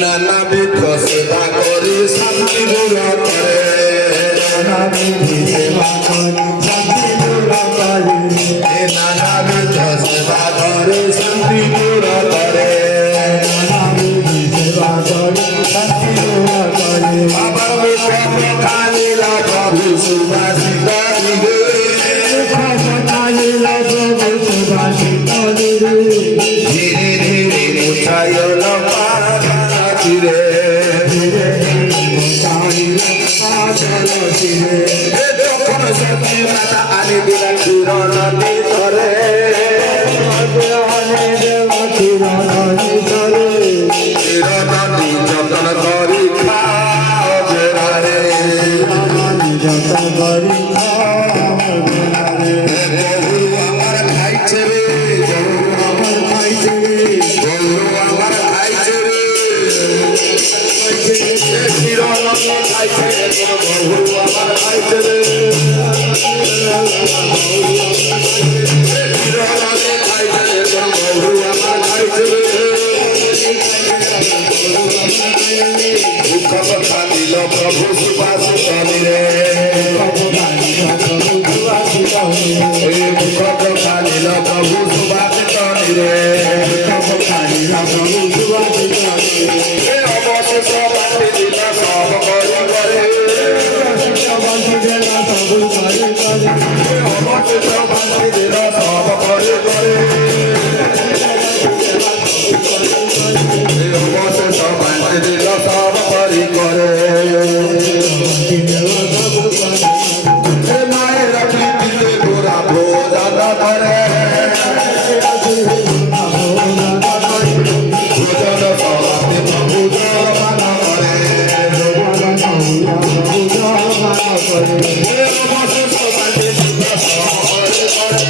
নানা বিধ সেবা করে শান্তি দূর করে নানা বিধ সেবা করে শান্তি দূর করে নানা বিধ সেবা করে শান্তি দূর করে নানা বিধ সেবা করে শান্তি দূর করে বাবা মুখে খালিলা প্রভু সুবাসিত দিবে খালিলা প্রভু সুবাসিত দিবে ধীরে ধীরে মুছায় ধীরে ধীরে যখন সত্যি মাতা আনি দিলেন কিরণী ধরে কিরণী যতন করি খাও জেরারে যতন করি বহু আমার খাইছে রে বহু আমার খাইছে রে বহু আমার খাইছে রে কিরণী খাইছে বহু আমার খাইছে রে কিরণী খাইছে বহু আমার খাইছে রে মুখ কথা দিল প্রভু সুবাসিত রে মুখ কথা দিল প্রভু সুবাসিত রে অবশেষ বাটি দিল সব করি করে অবশেষ বাটি দিল সব করি করে অবশেষ বাটি দিল সব করি করে মায়ের প্রীতিতে গোরা ভোজন করে ভোজন সবাতে ভোজন মানা করে অবশেষ বাটি দিল সব করি করে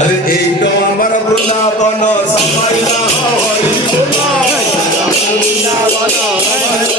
अरे एक तो हमारा वृंदावन समाइला हरि वृंदावन Hare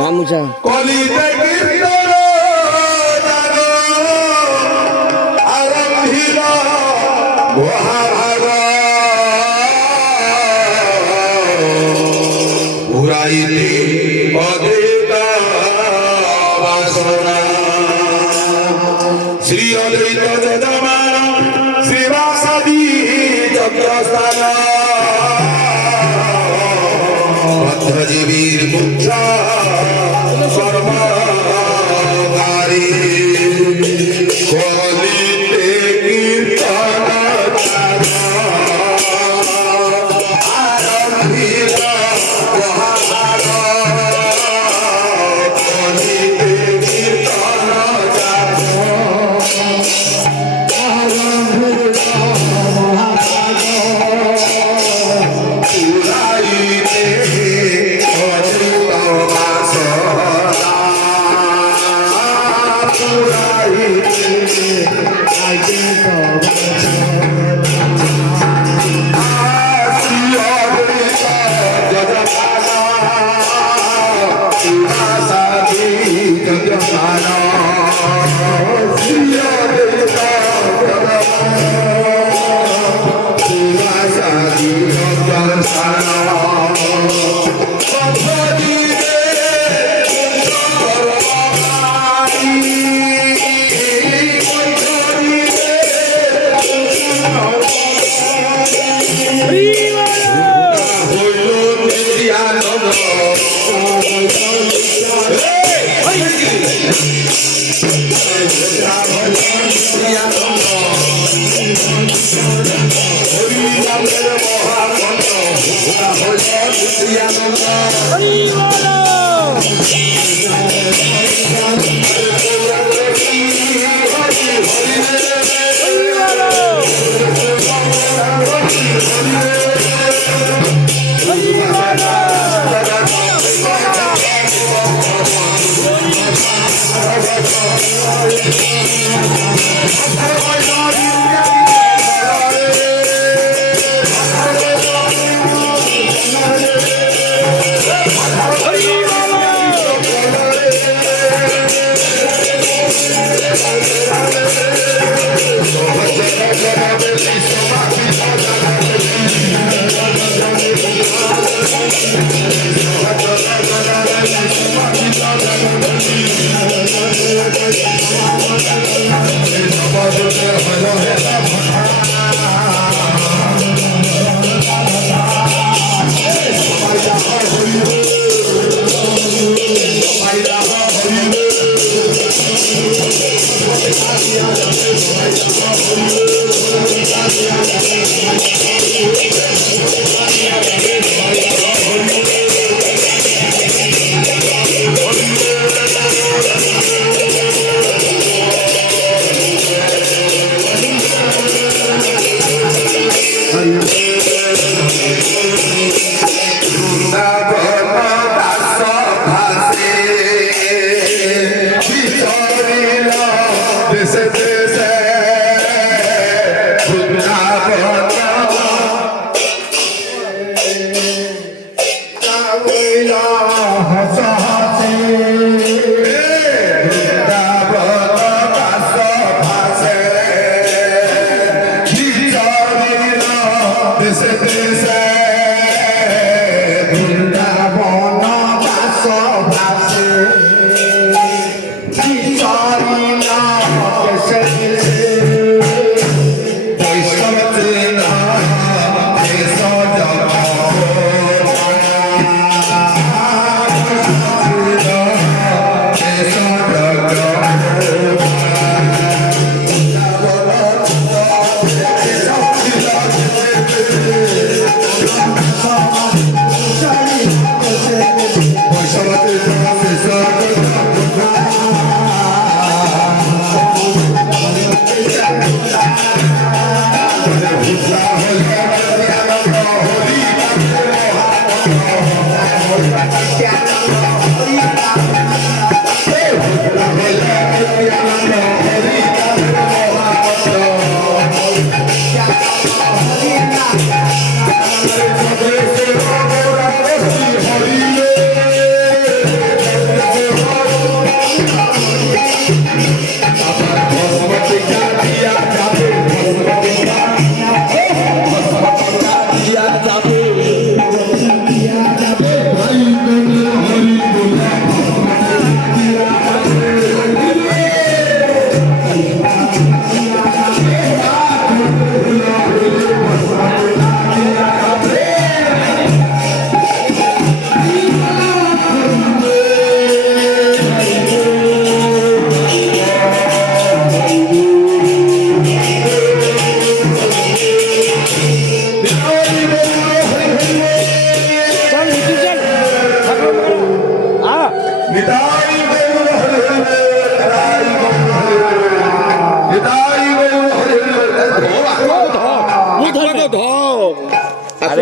গামুছা কলিতে কীর্তন আরম্ভিল মহাভাগ পুরাইতে অদ্বৈত উপাসনা শ্রী অদ্বৈত যজমান শ্রীবাসাদি যজ্ঞস্থান ভদ্রজীবীর মুদ্রা সর্বকারী কলিতে কীর্তন আরম্ভিত মহাভারত কলিতে কীর্তন পুরাইতে অদ্বৈত বাসনা পুরাইতে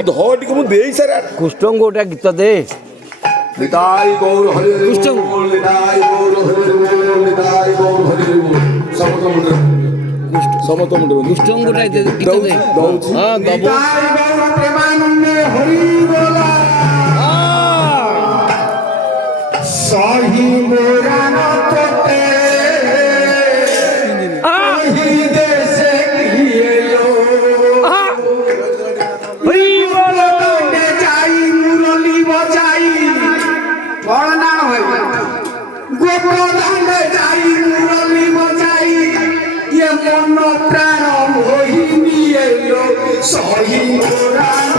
ধর ଟିକେ ମୁଁ ଦେଇ ସାରେ କୁଷ୍ଠଙ୍କୁ ଗୋଟେ ଗୀତ ଦେ। ନିତାଇ ଗୌର ହରି ହରି କୃଷ୍ଣ। ବୋଲ ନିତାଇ ଗୌର ହରି ହରି ବୋଲ ନିତାଇ ଗୌର ହରି ହରି ବୋଲ ସମସ୍ତ ମୁଣ୍ଡରେ କୁଷ୍ଠଙ୍କୁ ଗୋଟେ ଗୀତ ଦେ। ଦଉଛି ହଁ ଦବୁ। ନିତାଇ ଗୌର ପ୍ରେମାନନ୍ଦେ ହରି ବୋଲ ସହି ମୋରାନ ତୋତେ ଏହି ଦେଶେ କିଏଲୋ ଗୋପଦାଣ୍ଡେ ଯାଇ ମୁରଲି ବଜାଇ କଣ ନାଣ হয় ଗୋପଦାଣ୍ଡେ ଯାଇ ମୁରଲି ବଜାଇ ଇଏ ମନ ପ୍ରାଣ ମୋହି ନିଏଲୋ ସହି ମୋରାନ